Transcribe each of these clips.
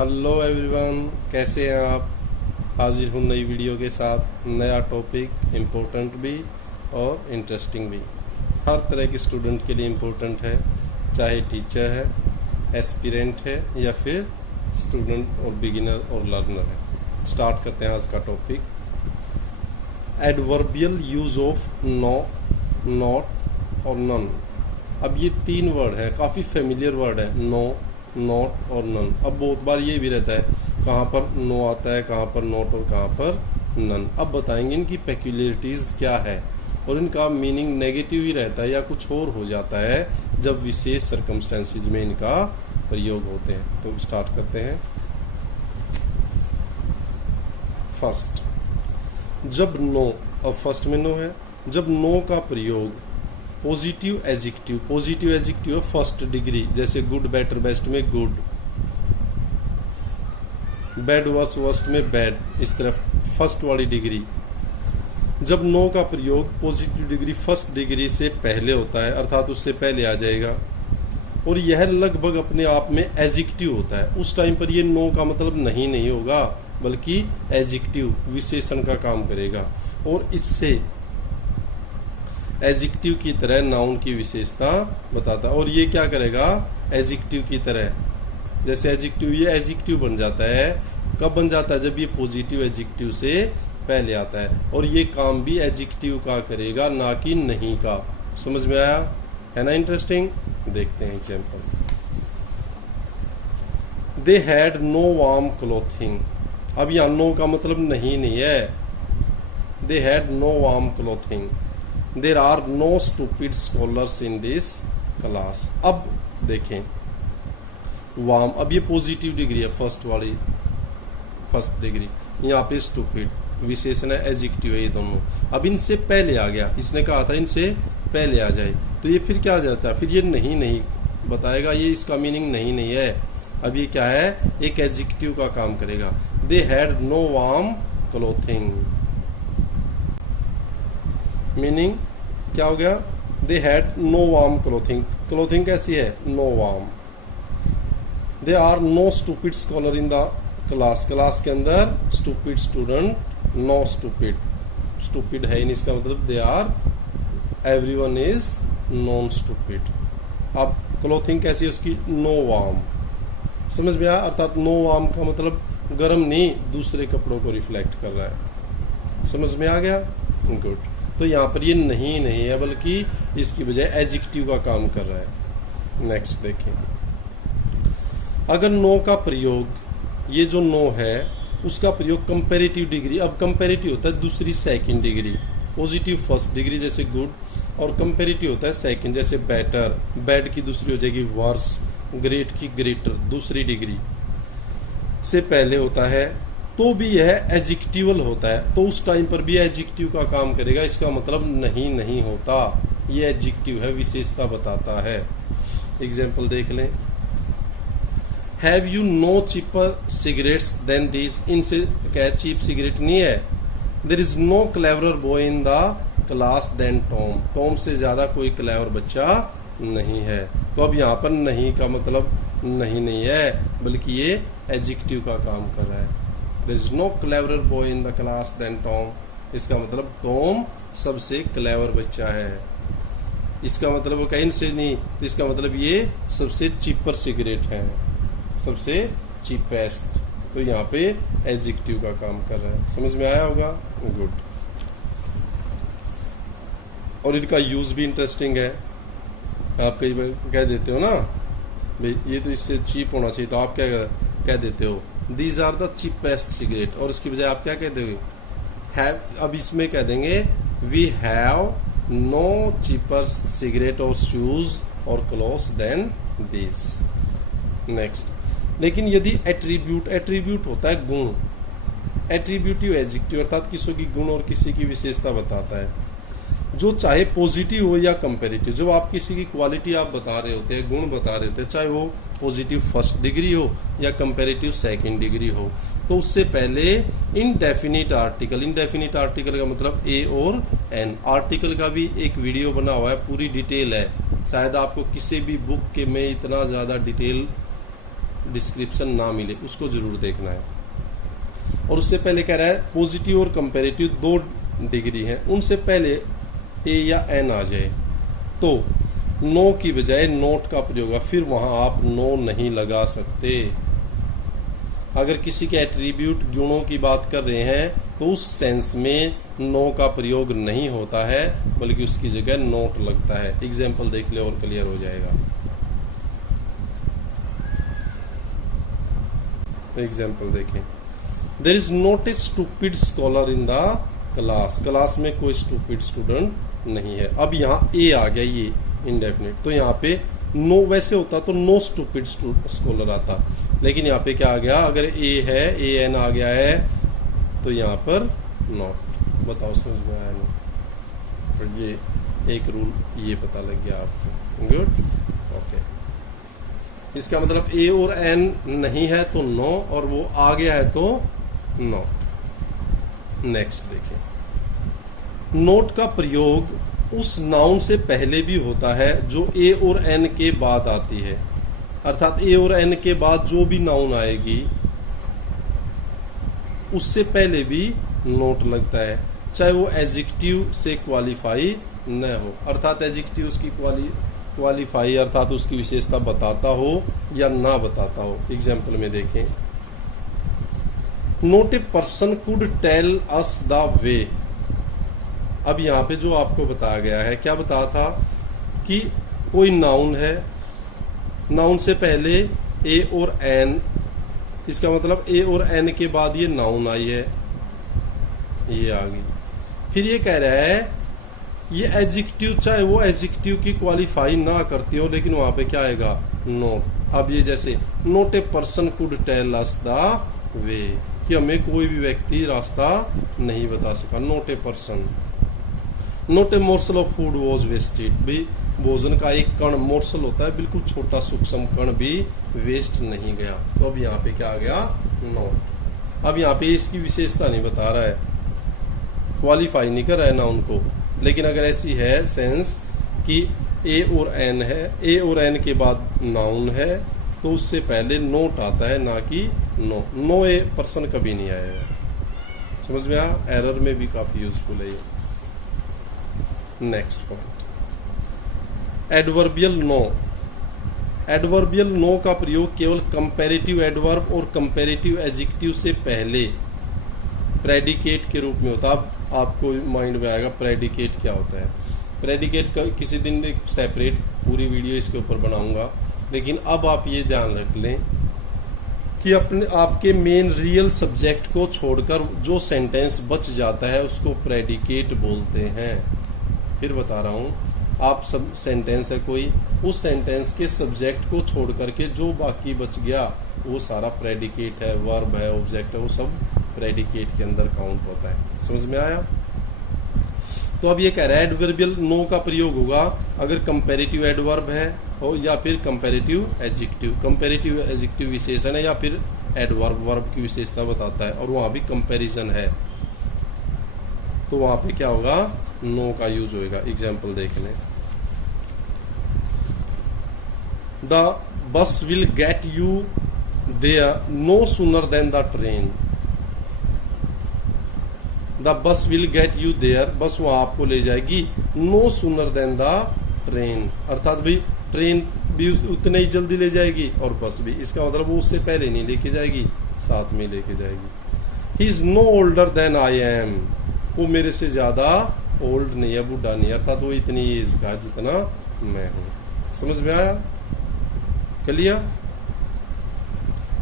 Hello everyone, कैसे हैं आप। हाजिर हूँ नई वीडियो के साथ। नया टॉपिक, इम्पोर्टेंट भी और इंटरेस्टिंग भी। हर तरह के स्टूडेंट के लिए इम्पोर्टेंट है, चाहे टीचर है, एस्पिरेंट है या फिर स्टूडेंट और बिगिनर और लर्नर है। स्टार्ट करते हैं आज का topic. Adverbial use of no, not और नन। अब ये तीन वर्ड है, काफ़ी फेमिलियर वर्ड है, नो, नॉट और नन। अब बहुत बार ये भी रहता है कहाँ पर नो आता है, कहाँ पर नॉट और कहाँ पर नन। अब बताएंगे इनकी पेक्यूलियरिटीज़ क्या है और इनका मीनिंग नेगेटिव ही रहता है या कुछ और हो जाता है जब विशेष सर्कमस्टेंसेज में इनका प्रयोग होते हैं। तो स्टार्ट करते हैं। फर्स्ट, जब नो, अब फर्स्ट में नो है, जब नो का प्रयोग पॉजिटिव एडजेक्टिव है फर्स्ट डिग्री, जैसे गुड, बेटर, बेस्ट में गुड, बैड, वर्स्ट, वर्स्ट में बैड, इस तरह फर्स्ट वाली डिग्री। जब नो का प्रयोग पॉजिटिव डिग्री फर्स्ट डिग्री से पहले होता है, अर्थात उससे पहले आ जाएगा, और यह लगभग अपने आप में एडजेक्टिव होता है, उस टाइम पर ये नो का मतलब नहीं होगा, बल्कि एडजेक्टिव, विशेषण का काम करेगा, और इससे एडजेक्टिव की तरह नाउन की विशेषता बताता है। और ये क्या करेगा, एडजेक्टिव की तरह, जैसे एडजेक्टिव, ये एडजेक्टिव बन जाता है। कब बन जाता है, जब ये पॉजिटिव एडजेक्टिव से पहले आता है, और ये काम भी एडजेक्टिव का करेगा, ना कि नहीं का। समझ में आया है ना। इंटरेस्टिंग। देखते हैं example. They had no warm clothing. अब यहाँ नो का मतलब नहीं है। They had no warm clothing. There are no stupid scholars in this class. अब देखें, वार्म, अब ये पॉजिटिव डिग्री है, फर्स्ट वाली, फर्स्ट डिग्री। यहाँ पे स्टूपिड विशेषण है, एडजेक्टिव है, ये दोनों। अब इनसे पहले आ गया, इसने कहा था इनसे पहले आ जाए, तो ये फिर क्या आ जाता है, फिर ये नहीं बताएगा, ये इसका मीनिंग नहीं है। अब ये क्या है, एक एडजेक्टिव का काम करेगा। They had no warm clothing, meaning क्या हो गया, they had no warm clothing. Clothing कैसी है, no warm. They are no stupid scholar in the class. Class के अंदर stupid student, no stupid, stupid है नहीं, इसका मतलब they are, everyone is non stupid. अब क्लोथिंग कैसी है उसकी, नो वार्म। समझ में आया। अर्थात नो वार्म का मतलब गर्म नहीं, दूसरे कपड़ों को रिफ्लेक्ट कर रहा है। समझ में आ गया, गुड। तो यहाँ पर ये नहीं है, बल्कि इसकी बजाय एडजेक्टिव का काम कर रहा है। नेक्स्ट देखें। अगर नो का प्रयोग, ये जो नो है उसका प्रयोग कंपैरेटिव डिग्री, अब कंपैरेटिव होता है दूसरी second degree, positive first degree जैसे गुड, और कंपैरेटिव होता है सेकंड, जैसे बेटर, बैड की दूसरी हो जाएगी वर्स, ग्रेट की ग्रेटर, दूसरी डिग्री से पहले होता है, तो भी यह एडजेक्टिवल होता है, तो उस टाइम पर भी एडजेक्टिव का काम करेगा। इसका मतलब नहीं होता, ये एडजेक्टिव है, विशेषता बताता है। एग्जाम्पल देख लें। Have you no cheaper cigarettes than this. इनसे क्या चीप सिगरेट नहीं है। There is no cleverer boy in the class than Tom. Tom से ज्यादा कोई क्लेवर बच्चा नहीं है। तो अब यहाँ पर नहीं का मतलब नहीं है, बल्कि ये एडजेक्टिव का काम कर रहा है। There is no cleverer boy in the class than Tom। इसका मतलब टॉम सबसे क्लेवर बच्चा है। इसका मतलब वो कहीं से नहीं, तो इसका मतलब ये सबसे चीपर सिगरेट है, सबसे चीपेस्ट। तो यहाँ पे एडजेक्टिव का काम कर रहा है। समझ में आया होगा, गुड। और इनका यूज भी इंटरेस्टिंग है। आप कई बार कह देते हो ना, भाई ये तो इससे चीप होना चाहिए, तो आप क्या कह देते हो, these are the cheapest cigarette, और उसकी बजाय आप क्या कहते हो, हैव। अब इसमें कह देंगे we have no cheaper cigarette और शूज और क्लोथ्स देन दिस। नेक्स्ट। लेकिन यदि एट्रीब्यूट होता है गुण, एट्रीब्यूटिव एडजेक्टिव, अर्थात किसी की गुण और किसी की विशेषता बताता है, जो चाहे पॉजिटिव हो या कंपैरेटिव। जब आप किसी की क्वालिटी आप बता रहे होते हैं, गुण बता रहे होते हैं, चाहे वो पॉजिटिव फर्स्ट डिग्री हो या कंपैरेटिव सेकंड डिग्री हो, तो उससे पहले इनडेफिनिट आर्टिकल। इनडेफिनिट आर्टिकल का मतलब ए और एन। आर्टिकल का भी एक वीडियो बना हुआ है, पूरी डिटेल है। शायद आपको किसी भी बुक के में इतना ज़्यादा डिटेल डिस्क्रिप्शन ना मिले उसको जरूर देखना है। और उससे पहले कह रहा है पॉजिटिव और कंपेरेटिव 2 डिग्री हैं, उनसे पहले ए या एन आ जाए तो नो की बजाय नोट का प्रयोग होगा, फिर वहां आप नो नहीं लगा सकते। अगर किसी के एट्रीब्यूट गुणों की बात कर रहे हैं तो उस सेंस में नो का प्रयोग नहीं होता है, बल्कि उसकी जगह नोट लगता है। एग्जाम्पल देख ले और क्लियर हो जाएगा। एग्जाम्पल देखें, there is not a stupid scholar in the class. Class में कोई स्टूपिड स्टूडेंट नहीं है। अब यहाँ ए आ गया, ये इंडेफिनिट, तो यहाँ पे नो वैसे होता तो नो स्टूपिड स्कॉलर आता, लेकिन यहाँ पे क्या आ गया, अगर ए है, ए एन आ गया है तो यहाँ पर नॉट। बताओ समझ में आया ना? तो ये एक रूल ये पता लग गया आपको। Good, okay. इसका मतलब ए और एन नहीं है तो नो, और वो आ गया है तो नो। नेक्स्ट देखें, नोट का प्रयोग उस नाउन से पहले भी होता है जो ए और एन के बाद आती है। अर्थात ए और एन के बाद जो भी नाउन आएगी उससे पहले भी नोट लगता है, चाहे वो एडजेक्टिव से क्वालिफाई न हो। अर्थात एडजेक्टिव उसकी क्वालिफाई अर्थात उसकी विशेषता बताता हो या ना बताता हो। एग्जाम्पल में देखें, not a person could tell us the way. अब यहाँ पे जो आपको बताया गया है, क्या बताया था कि कोई नाउन है, नाउन से पहले ए और एन, इसका मतलब ए और एन के बाद ये नाउन आई है, ये आ गई। फिर ये कह रहा है ये एडजेक्टिव, चाहे वो एडजेक्टिव की क्वालिफाई ना करती हो, लेकिन वहां पे क्या आएगा, नोट। अब ये जैसे not a person could tell us the way, कि हमें कोई भी व्यक्ति रास्ता नहीं बता सका, not a person. Not a morsel of food was wasted, भी भोजन का एक कण, मोर्सल होता है बिल्कुल छोटा सूक्ष्म कण, भी वेस्ट नहीं गया। तो अब यहाँ पे क्या आ गया, नोट। अब यहाँ पे इसकी विशेषता नहीं बता रहा है, क्वालिफाई नहीं कर रहा है नाउन को, लेकिन अगर ऐसी है सेंस कि ए और एन है, ए और एन के बाद नाउन है, तो उससे पहले नोट आता है, ना कि नो। नो ए पर्सन कभी नहीं आएगा। समझ में आया? एरर में भी काफी यूजफुल है ये। Next point, adverbial no. Adverbial no का प्रयोग केवल कंपैरेटिव एडवर्ब और कंपैरेटिव एडजेक्टिव से पहले प्रेडिकेट के रूप में होता है। अब आपको माइंड में आएगा प्रेडिकेट क्या होता है। प्रेडिकेट का किसी दिन एक सेपरेट पूरी वीडियो इसके ऊपर बनाऊंगा, लेकिन अब आप ये ध्यान रख लें कि अपने आपके मेन रियल सब्जेक्ट को छोड़कर जो सेंटेंस बच जाता है उसको प्रेडिकेट बोलते हैं। फिर बता रहा हूँ, आप सब सेंटेंस है कोई, उस सेंटेंस के सब्जेक्ट को छोड़ करके जो बाकी बच गया वो सारा प्रेडिकेट है, वर्ब है, ऑब्जेक्ट है, वो सब प्रेडिकेट के अंदर काउंट होता है। समझ में आया? तो अब ये कह रहा है एडवर्बियल नो का प्रयोग होगा अगर कंपैरेटिव एडवर्ब है हो या फिर कंपैरेटिव एडजेक्टिव। कंपैरेटिव एडजेक्टिव विशेषण है या फिर एडवर्ब वर्ब की विशेषता बताता है, और वहां भी कंपैरिजन है, तो वहां पे क्या होगा, नो का यूज होएगा। एग्जाम्पल देख लें, the bus will get you there no sooner than the train. The bus will get you there, bus वहां आपको ले जाएगी, no sooner than the train, अर्थात भाई ट्रेन भी उतने ही जल्दी ले जाएगी और बस भी, इसका मतलब वो उससे पहले नहीं लेके जाएगी, साथ में लेके जाएगी। He is no older than I am, वो मेरे से ज्यादा ओल्ड नहीं है, बूढ़ा नहीं है, अर्थात वो इतनी एज का जितना मैं हूं। समझ में आया? क्लियर?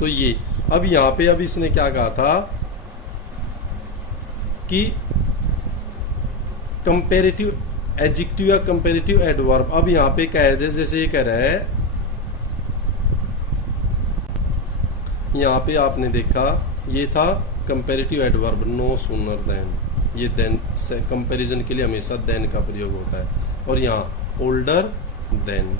तो ये अब यहाँ पे अब इसने क्या कहा था कि कंपैरेटिव एडजेक्टिव या कंपैरेटिव एडवर्ब। अब यहाँ पे कह दे, जैसे ये कह रहा है, यहाँ पे आपने देखा ये था comparative adverb no sooner than, ये देन कंपैरिजन के लिए हमेशा देन का प्रयोग होता है, और यहाँ ओल्डर देन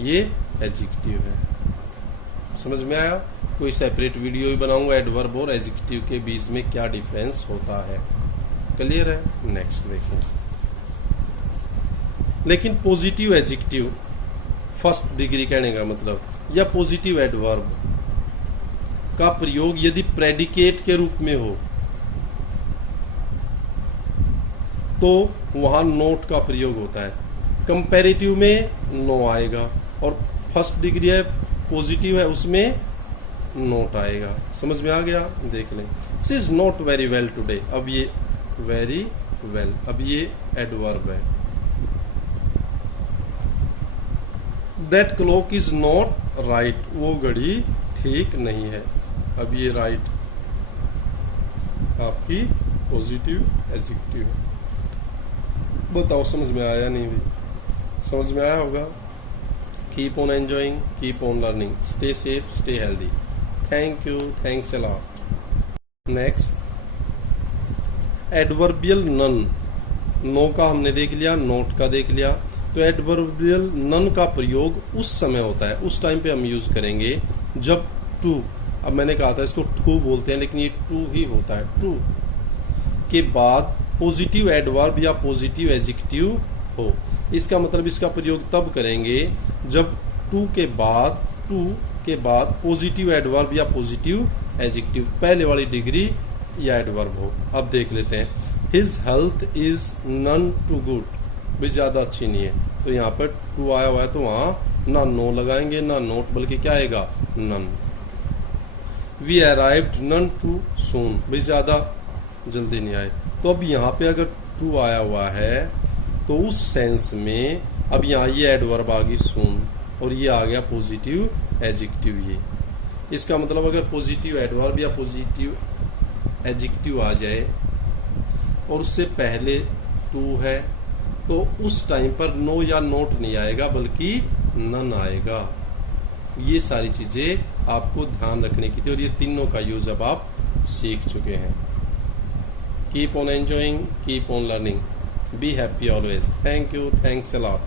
ये एडजेक्टिव है। समझ में आया? कोई सेपरेट वीडियो भी बनाऊंगा एडवर्ब और एडजेक्टिव के बीच में क्या डिफरेंस होता है। क्लियर है? नेक्स्ट देखें, लेकिन पॉजिटिव एडजेक्टिव फर्स्ट डिग्री कहने का मतलब, या पॉजिटिव एडवर्ब का प्रयोग यदि प्रेडिकेट के रूप में हो तो वहां नोट का प्रयोग होता है। कंपैरेटिव में नो आएगा और फर्स्ट डिग्री है पॉजिटिव है उसमें नोट आएगा। समझ में आ गया? देख लें। She is not very well today, अब ये वेरी वेल, अब ये एडवर्ब है। That clock is not right, वो घड़ी ठीक नहीं है, अब ये राइट आपकी पॉजिटिव एडजेक्टिव है। बताओ समझ में आया नहीं भी? समझ में आया होगा। Keep on enjoying, keep on learning, stay safe, stay healthy. Thank you, thanks a lot. Next, adverbial none. No का हमने देख लिया, नोट का देख लिया। तो एडवर्बियल नन का प्रयोग उस समय होता है, उस टाइम पे हम यूज करेंगे जब टू, अब मैंने कहा था इसको टू बोलते हैं लेकिन ये टू ही होता है, टू के बाद पॉजिटिव एडवर्ब या पॉजिटिव एडजेक्टिव हो। इसका मतलब इसका प्रयोग तब करेंगे जब टू के बाद पॉजिटिव एडवर्ब या पॉजिटिव एडजेक्टिव पहले वाली डिग्री या एडवर्ब हो। अब देख लेते हैं। His health is none too good, भी ज़्यादा अच्छी नहीं है, तो यहाँ पर टू आया हुआ है तो वहाँ ना नो लगाएंगे ना नोट, बल्कि क्या आएगा? None. We arrived none too soon, भी ज़्यादा जल्दी नहीं आए। तो अब यहाँ पे अगर टू आया हुआ है तो उस सेंस में अब यहाँ ये एडवर्ब आ गई सून और ये आ गया पॉजिटिव एडजेक्टिव। ये इसका मतलब अगर पॉजिटिव एडवर्ब या पॉजिटिव एडजेक्टिव आ जाए और उससे पहले टू है तो उस टाइम पर नो या नोट नहीं आएगा बल्कि नन आएगा। ये सारी चीज़ें आपको ध्यान रखने की थी और ये तीनों का यूज अब आप सीख चुके हैं। Keep on enjoying, keep on learning. Be happy always. Thank you. Thanks a lot.